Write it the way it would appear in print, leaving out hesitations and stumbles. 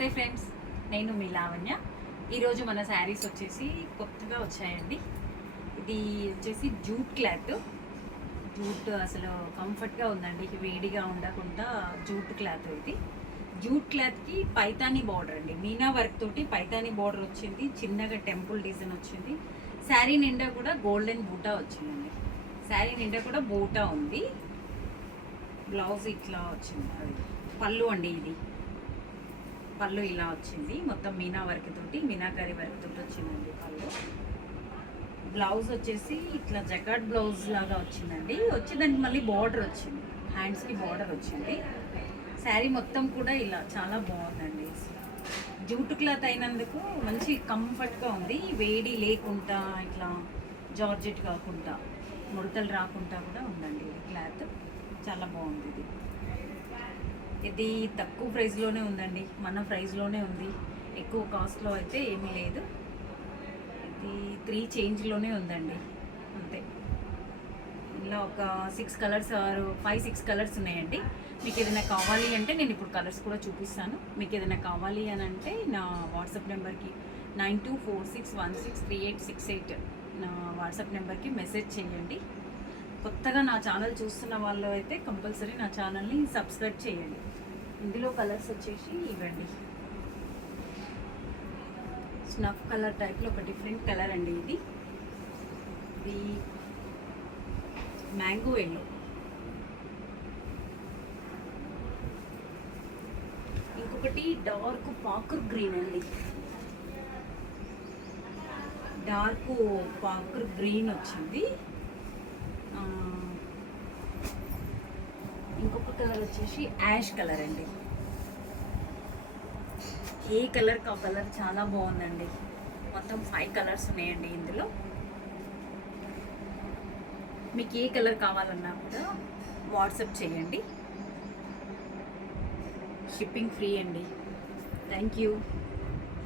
నమస్తే ఫ్రెండ్స్, నేను మీ లావణ్య. ఈరోజు మన శారీస్ వచ్చేసి కొత్తగా వచ్చాయండి. ఇది వచ్చేసి జూట్ క్లాత్. జూట్ అసలు కంఫర్ట్గా ఉందండి, వేడిగా ఉండకుండా జూట్ క్లాత్. ఇది జూట్ క్లాత్కి పైతానీ బార్డర్ అండి, మీనా వర్క్ తోటి పైతానీ బార్డర్ వచ్చింది. చిన్నగా టెంపుల్ డిజైన్ వచ్చింది. శారీ నిండా కూడా గోల్డెన్ బూటా వచ్చిందండి. శారీ నిండా కూడా బూటా ఉంది. బ్లౌజ్ ఇట్లా వచ్చింది. అది పళ్ళు అండి. ఇది పళ్ళు ఇలా వచ్చింది. మొత్తం మీనా వర్క్ తోటి, మీనాకరీ వర్క్ తోటి వచ్చిందండి పళ్ళు. బ్లౌజ్ వచ్చేసి ఇట్లా జకాట్ బ్లౌజ్ లాగా వచ్చిందండి. వచ్చి దానికి మళ్ళీ బార్డర్ వచ్చింది, హ్యాండ్స్కి బార్డర్ వచ్చింది. శారీ మొత్తం కూడా ఇలా చాలా బాగుందండి. జూట్ క్లాత్ అయినందుకు మంచి కంఫర్ట్గా ఉంది. వేడి లేకుండా ఇట్లా జార్జెట్ కాకుండా ముడతలు రాకుండా కూడా ఉందండి. ఇది క్లాత్ చాలా బాగుంది. ఇది తక్కువ ప్రైస్లోనే ఉందండి, మన ప్రైస్లోనే ఉంది. ఎక్కువ కాస్ట్లో అయితే ఏమీ లేదు. ఇది 3 చేంజ్లోనే ఉందండి, అంతే. ఇలా ఒక 6 కలర్స్ ఆర్ 5-6 కలర్స్ ఉన్నాయండి. మీకు ఏదైనా కావాలి అంటే నేను ఇప్పుడు కలర్స్ కూడా చూపిస్తాను. మీకు ఏదైనా కావాలి అని అంటే నా వాట్సాప్ నెంబర్కి 9246163868 నా వాట్సాప్ నెంబర్కి మెసేజ్ చేయండి. కొత్తగా నా ఛానల్ చూస్తున్న వాళ్ళు అయితే కంపల్సరీ నా ఛానల్ని సబ్స్క్రైబ్ చేయండి. ఇందులో కలర్స్ వచ్చేసి ఇవ్వండి. స్నఫ్ కలర్ టైప్లో ఒక డిఫరెంట్ కలర్ అండి. ఇది మ్యాంగో ఎల్లో. ఇంకొకటి డార్క్ పాకర్ గ్రీన్ అండి. డార్క్ పాకర్ గ్రీన్ వచ్చింది. ఇంకొక కలర్ వచ్చేసి యాష్ కలర్ అండి. ఏ కలర్కి ఆ కలర్ చాలా బాగుందండి. మొత్తం 5 కలర్స్ ఉన్నాయండి ఇందులో. మీకు ఏ కలర్ కావాలన్నా కూడా వాట్సాప్ చేయండి. షిప్పింగ్ ఫ్రీ అండి. Thank you.